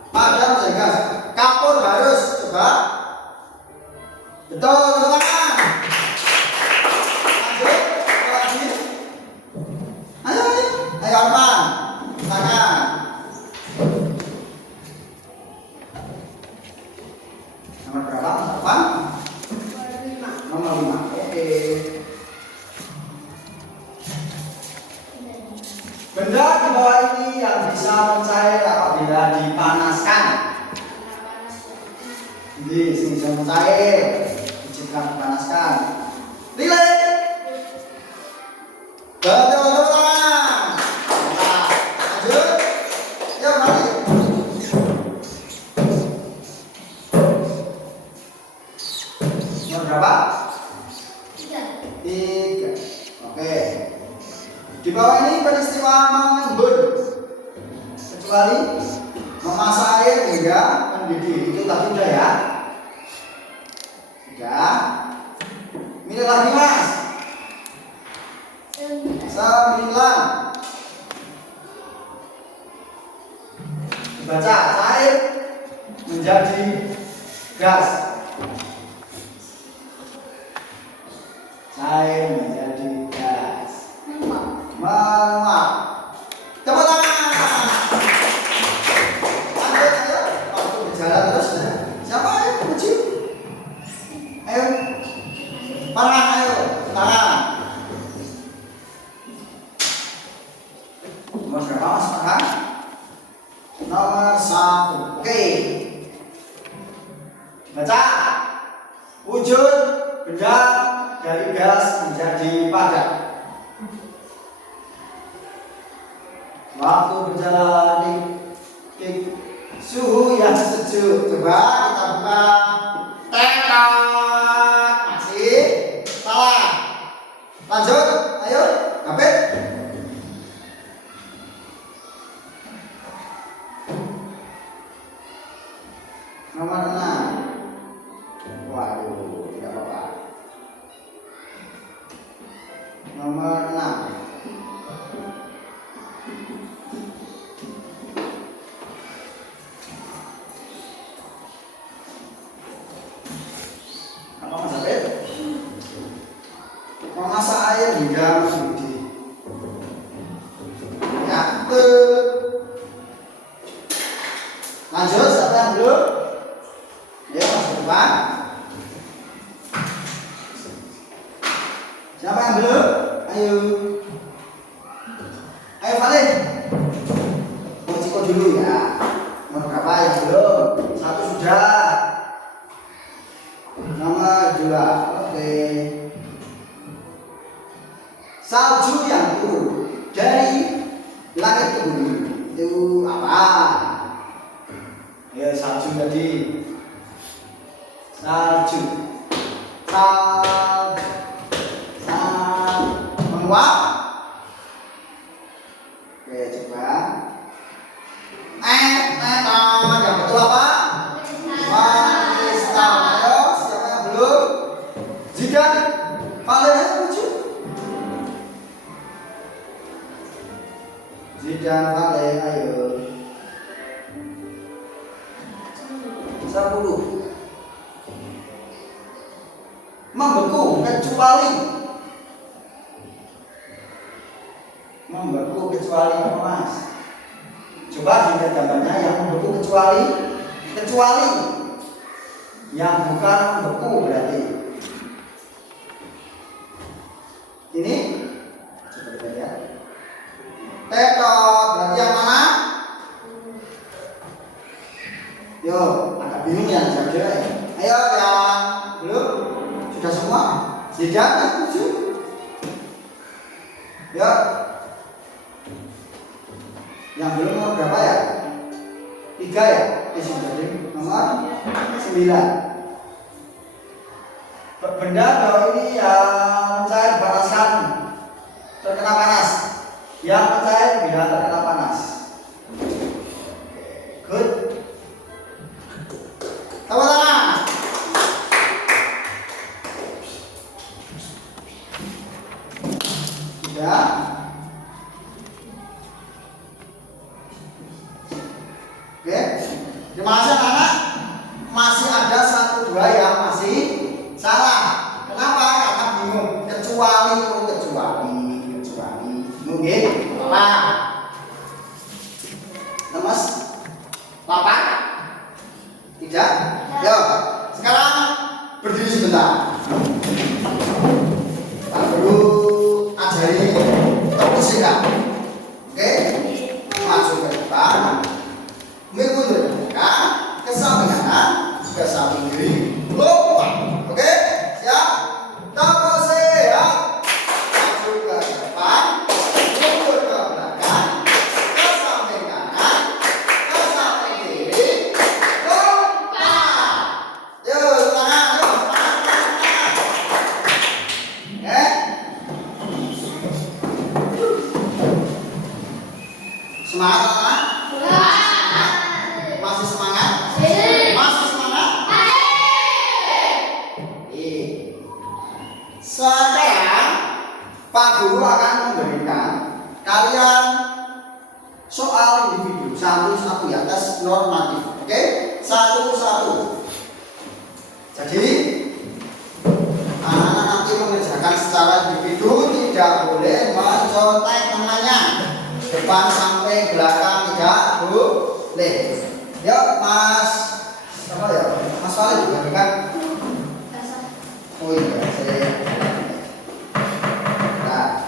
Padat menjadi gas. Kapur harus. Coba. Betul, tepuk tangan. Lanjut. Apa lagi? Ayo. Ayo Arman. Tangan. Nomor berapa? Apa? Nomor 5. Oke. Benda di bawah ini yang bisa mencair apabila dipanaskan. Di sini bisa mencair jika dipanaskan. Relay. Betul, teman. Nah, lanjut. Yuk, mari. Nomor berapa? 3. Oke. Di bawah ini peristiwa mengembun kecuali memasak air hingga mendidih. Itu tadi udah ya. 3. Milih lagi Mas. 9. Baca, cair menjadi gas. Cair menjadi gas. Menguap. Tepuk tangan. Lanjut, ayo. Waktu berjalan terus. Siapa ayo maju? Ayo. Tangan, ayo. Tangan. Nomor berapa Mas Farhan? Nomor 1. Oke. Baca. Wujud benda dari gas menjadi padat. Waktu berjalan di suhu yang sejuk. Coba kita buka. Tekad. Masih salah. Lanjut. Ayo. Kapit. Nomor 6. Waduh, tidak apa-apa. Nomor 6. Apa Mas Abed? Memasak air hingga mendidih. Ya, lanjut, siapa yang belum? Ya, Mas Depan. Siapa yang belum? Ayo. Ayo Valid. Mau Ciko dulu ya. Nomor berapa yang belum? 1 sudah. Nomor 2. Oke. Salju yang turun dari langit ke bumi itu apa? Ya, salju tadi. Salju. Menguap. Oke, coba. Yang betul apa? Kristal. Ayo, siapa yang belum? Zidan, Valen lucu. Zidan, Valen, ayo. 10. Membeku kecuali apa Mas? Coba lihat gambarnya yang membeku kecuali yang bukan membeku berarti ini. Coba kita lihat. Tetot berarti yang mana? Yo, agak bingung yang jaga. Ayo yang belum. Sudah semua? Tidak, 7. Ya. Yang belum nomor berapa ya? 3 ya? Jadi nomor 9. Benda kalau ini yang cair panaskan terkena panas. Yang mencair bila terkena panas. Good. Tepuk tangan. Sudah. Oke. Terima kasih anak-anak. Masih ada 1, 2 yang masih salah. Kenapa? Karena bingung. Kecuali. Mungkin apa? Nomor 8. Tidak. Yuk. Sekarang berdiri sebentar. Kita perlu ajari musik. Oke? Maju ke depan. Mundur ke samping kanan, ke samping kiri. Lompat. Oke? Siap? Tepuk siap. Maju ke depan. Mundur ke belakang. Ke samping kanan. Ke samping kiri. Lompat. Yuk, tangan. Yuk, tangan. Oke? Semangat anak-anak? Masih semangat? Masih semangat? Guru akan memberikan kalian soal individu satu-satu ya, tes normatif. Oke, satu-satu. Jadi anak-anak nanti mengerjakan secara individu, tidak boleh mencontek temannya. Depan sampai belakang tidak boleh. Yuk Mas, apa ya? Mas Walid juga kan? Oh iya, saya. Nah.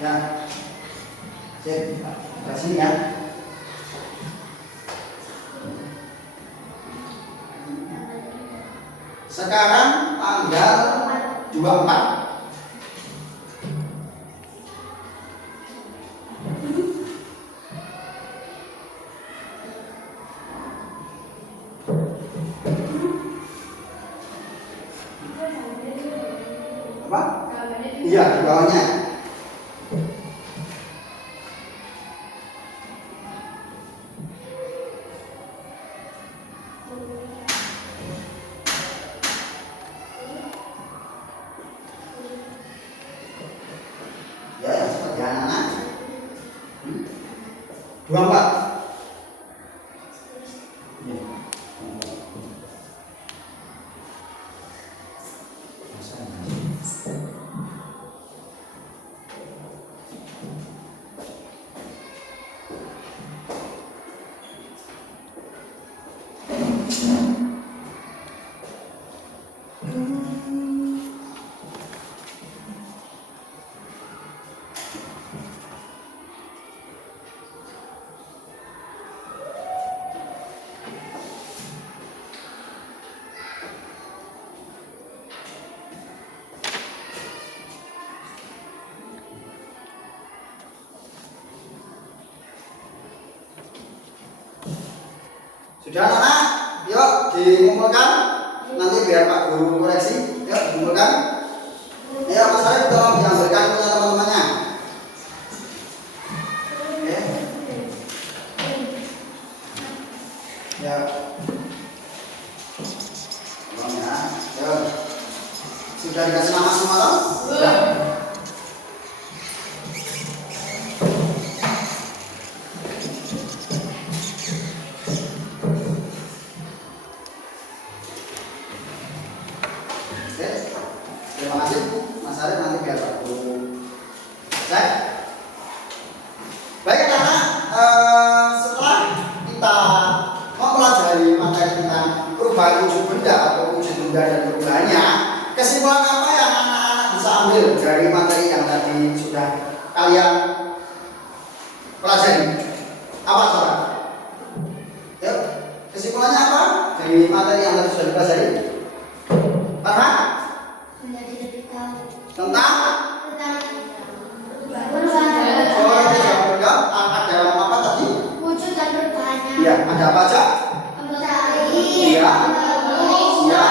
Ya, cek, kasih ya. Sekarang tanggal 24. Apa? Iya, di bawahnya. Ya, yang seperti anak-anak. 24. Sudah anak-anak, yuk dikumpulkan. Nanti biar Pak Guru koreksi. Yuk dikumpulkan. Ayo Mas Arif tolong diambilkan punya teman-temannya. Oke. Ya. Tolong ya. Yuk. Sudah dikasih nama semua toh? Sudah. Terima kasih Mas Arif, nanti biar Pak Guru cek. Baik anak-anak, setelah kita mempelajari materi tentang perubahan wujud benda atau wujud benda dan perubahannya, kesimpulan apa yang anak-anak bisa ambil dari materi yang tadi sudah kalian pelajari? Apa coba? Yuk, kesimpulannya apa dari materi yang tadi sudah dipelajari? Farhan? Menjadi lebih tahu Tentang ada apa tadi? wujud dan perubahannya. Iya, ada apa aja? Iya. Iya.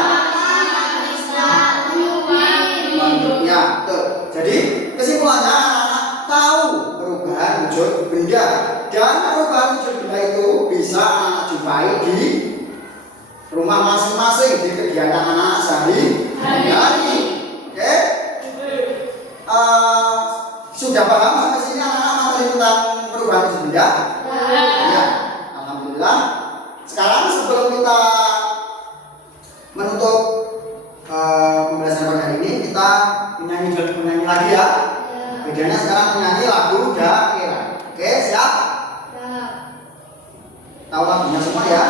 Ya, betul. Jadi kesimpulannya anak-anak tahu perubahan wujud benda, dan perubahan wujud benda itu bisa anak jumpai di rumah masing-masing, di kegiatan anak sehari-hari. Oke? Sudah paham sampai sini anak-anak materi tentang perubahan wujud benda? Ya, alhamdulillah. Sekarang sebelum kita menutup pembelajaran pada hari ini, kita menyanyi lagi ya. Bedanya sekarang menyanyi lagu daerah. Oke, siap? Tahu lagunya semua ya?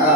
Ya.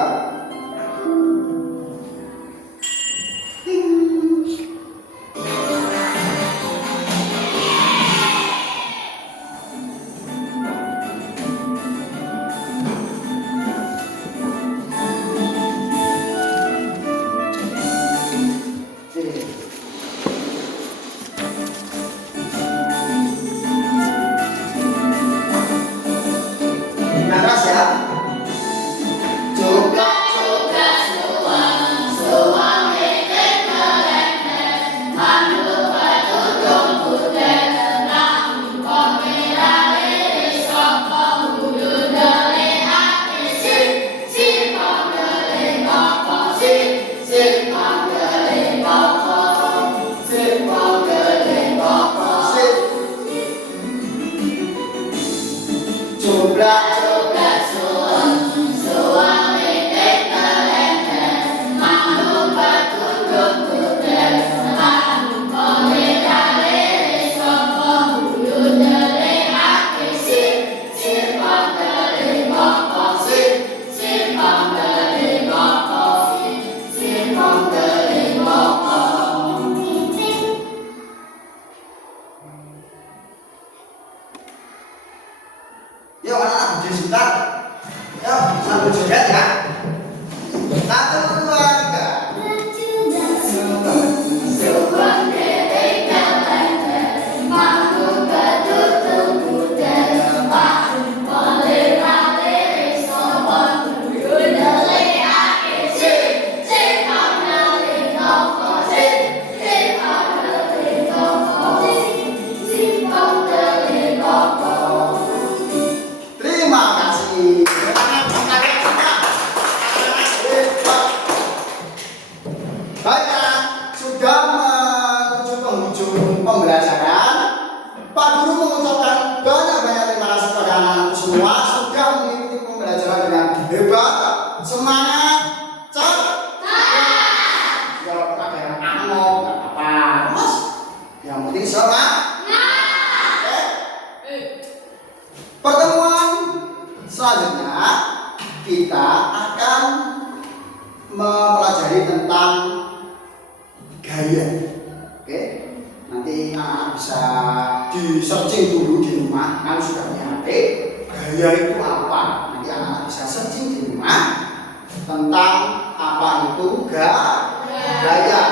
sebentar. Yuk, sambil joget ya. 1, 2, 3. Terima kasih. Baiklah, sudah menuju penghujung pembelajaran. Pak Guru mengucapkan banyak-banyak terima kasih kepada anak-anak semua sudah mengikuti pembelajaran dengan hebat, semangat, cepat. Ya, pakai angok, nggak apa-apa, Mas. Yang penting semangat. Oke. Pertemuan selanjutnya kita akan mempelajari tentang gaya. Oke, nanti anak bisa di searching dulu di rumah. Kan sudah punya HP, gaya itu apa? Nanti anak bisa searching di rumah tentang apa itu gaya.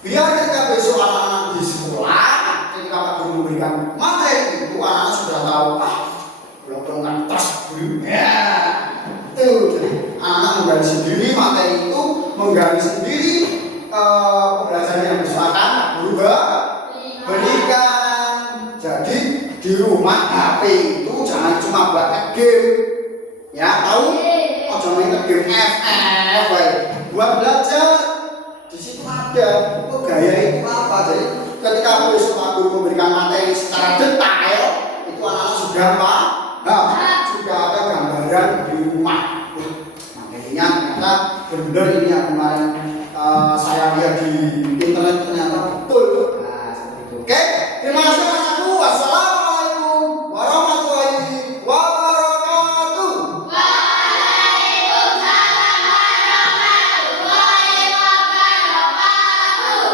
Biar ketika besok anak-anak di sekolah, ketika Pak Guru memberikan materi itu, anak-anak sudah tahu belum kertas dulu ya. Itu jadi anak menggali sendiri materi itu, menggali sendiri pembelajaran yang besok akan Pak Guru berikan. Jadi di rumah HP itu jangan cuma buat game, ya tahu? Oh jangan main game FF, buat belajar. Di situ ada gaya itu apa. Jadi ketika besok Pak Guru memberikan materi secara detail, itu anak-anak sudah sudah ada gambaran di rumah. Materinya ternyata benar ini yang kemarin saya lihat di internet ternyata betul. Nah seperti itu. Oke, terima kasih anakku. Wassalamualaikum warahmatullahi wabarakatuh. Waalaikumsalam warahmatullahi wabarakatuh.